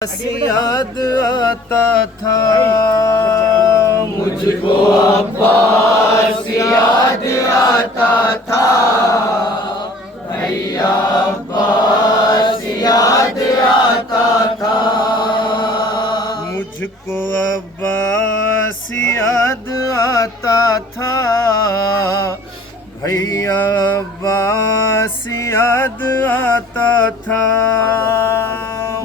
याद आता था मुझको अब्बास याद आता था, भैया अब्बास याद आता था। मुझको अब्बास याद आता था, भैया अब्बास याद आता था।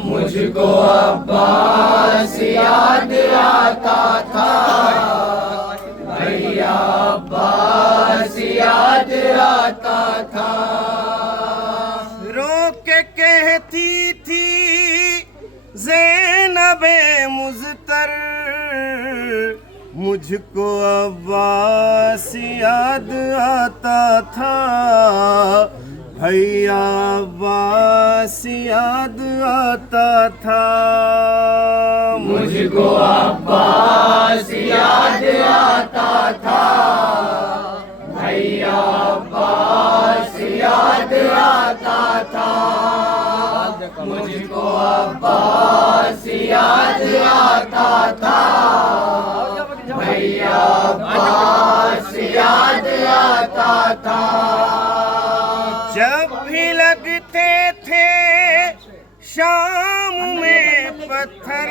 मुझको अब्बास याद आता था, भैया अब्बास याद आता था। रो के कहती थी ज़ैनबे मुज़्तर, मुझको अब्बास याद आता था, भैया अब्बास याद आता था। मुझको अब्बास याद आता था, भैया अब्बास याद आता था। मुझको अब्बास याद आता था, भैया अब्बास याद आता था। जब भी लगते थे शाम में पत्थर,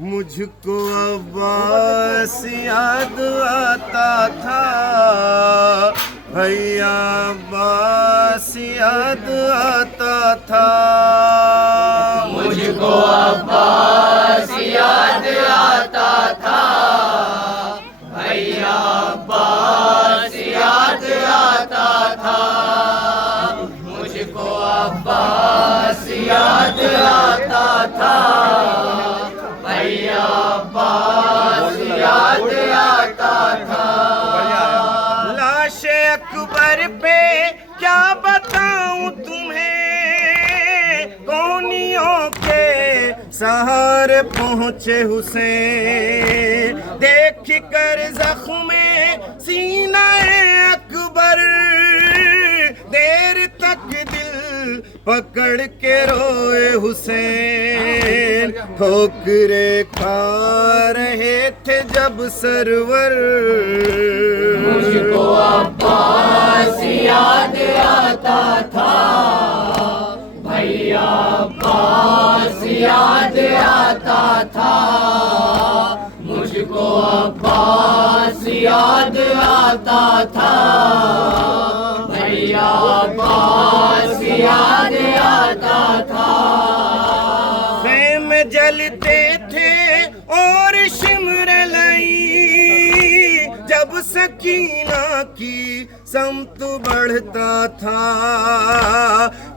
मुझको अब्बास याद आता था, भैया अब्बास याद आता था। मुझको अब्बास याद आता था, भैया अब्बास याद आता था। मुझको अब्बास याद आता था, भैया अब्बास याद आता था। लाशे अकबर पे क्या बताऊं तुम्हें, कौनियों के सहारे पहुँचे हुसैन। देख कर ज़ख्मे सीना अकबर, देर तक दिल पकड़ के रोए हुसैन। ठोकरे खा रहे थे जब सरवर, मुझको अब्बास याद आता था, भैया अब्बास याद आता था। मुझको अब्बास याद आता था, भैया अब्बास याद आता था। खेम जलते थे और शिमर लाई, जब सकीना की समत बढ़ता था।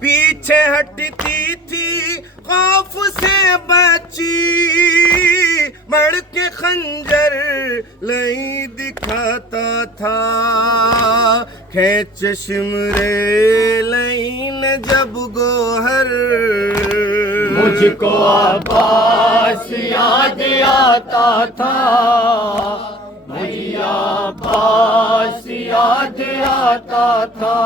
पीछे हटती थी खौफ से बची, बढ़ के खंजर लई दिखाता था। खेच शिमरे लईन जब गोहर, मुझको अब्बास याद आता था, भैया अब्बास याद आता था।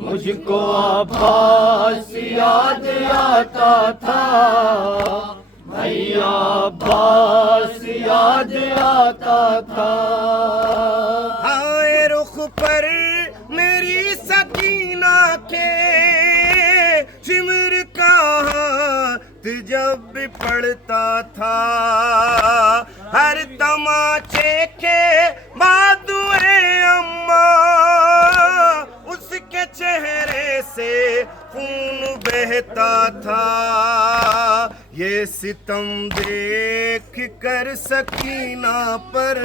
मुझको अब्बास याद आता था, भैया अब्बास याद आता था। आए रुख पर मेरी सकीना के शिमर का हाथ जब भी पड़ता था। हर तमाचे के बाद अम्मा, उसके चेहरे से खून बहता था। ये सितम देख कर सकीना पर,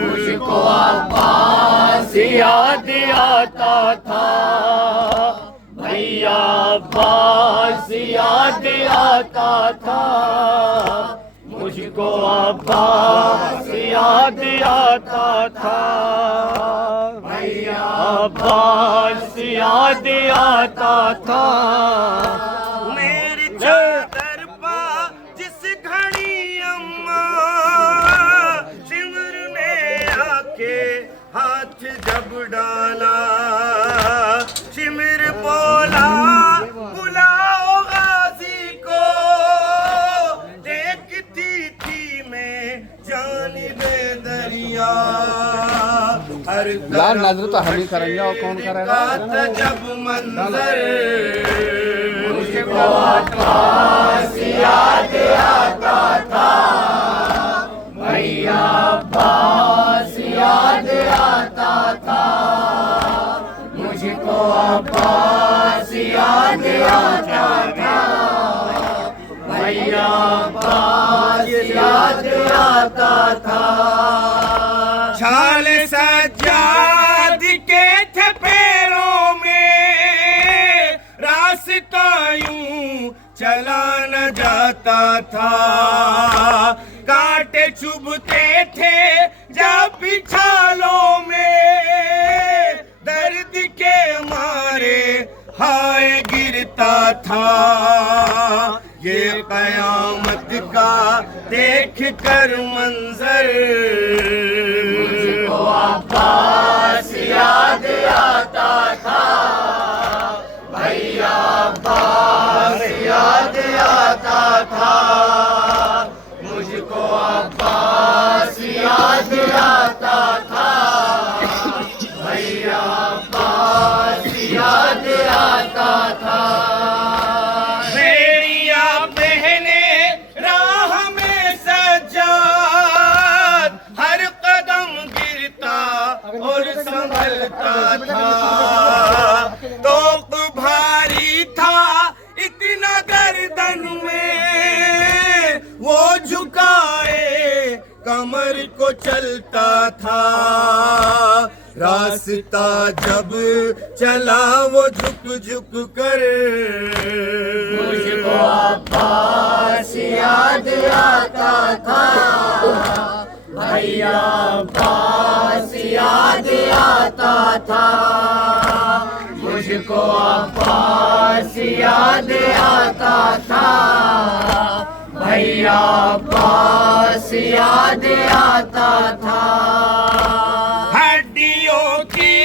मुझको अब्बास याद आता था, भैया अब्बास याद आता था। मुझको अब्बास याद आता था, भैया अब्बास याद आता था। मेरी चादर पा जिस घड़ी अम्मा, शिमर ने आके हाथ जब डाला, शिमर बोला बुला लाल नजर तो हम ही करेंगे और कौन करेगा? जब मंजर मुझको अब्बास याद आता था, भैया अब्बास याद आता था, मुझको अब्बास याद आता था, भैया अब्बास याद आता था। छाल सज्जाद के थे पैरों में, रास्ता यूं चला न जाता था, कांटे चुभते थे जब भी छालों में, दर्द के मारे हाय गिरता था, ये कयामत का देख कर मंजर मुझको अब्बास याद आता था, भैया अब्बास याद आता था, मुझको अब्बास याद आता था, भैया अब्बास याद आता था। बेड़िया पहने राह में सज्जाद, हर कदम गिरता और संभलता था, तो भारी था इतना गर्दन में, वो झुकाए कमर को चलता था, रास्ता जब चला वो झुक झुक कर, मुझको अब्बास याद आता था, भैया अब्बास याद आता था, मुझको अब्बास याद आता था, भैया अब्बास याद आता था। हड्डियों की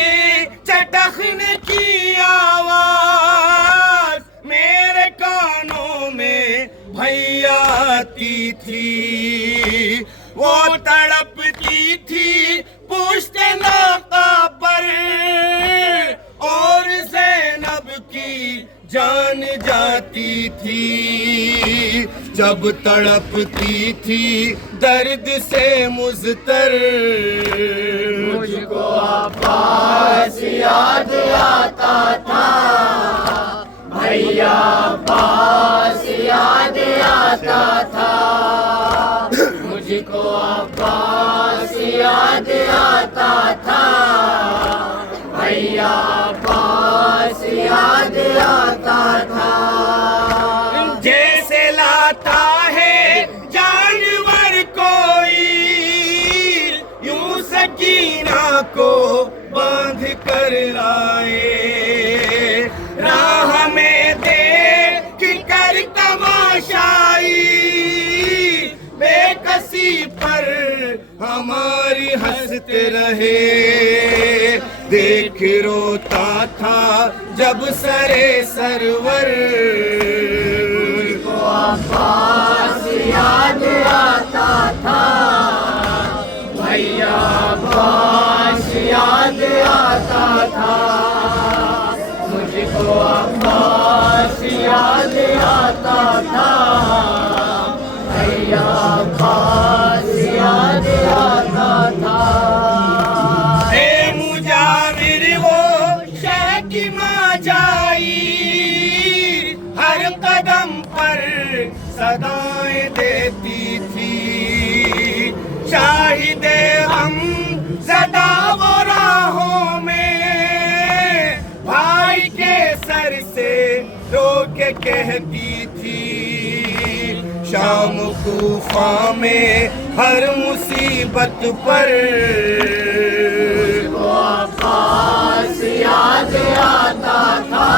चटखने की आवाज मेरे कानों में भैया आती थी, वो तड़पती थी पुश्त नाका पर, और ज़ैनब की जान जाती थी, जब तड़पती थी दर्द से मुज़तर, मुझको अब्बास याद आता था, भैया अब्बास याद आता था, मुझको अब्बास याद आता था, भैया अब्बास याद आता था। जैसे लाता है जानवर कोई, यूं सकीना को बांध कर लाए, राह में देख कर तमाशाई, बेकसी पर हमारी हंसते रहे, देख रोता था जब सरे सरवर, मुझको अब्बास याद आता था, भैया अब्बास याद आता था, मुझको अब्बास याद आता था, भैया अब्बास याद आता था। की माँ जाई हर कदम पर सदाएं देती थी, शाहिदे हम सदा वो राहों में, भाई के सर से रोके कहती थी, शाम कूफा में हर मुसीबत पर, अब्बास याद आता था,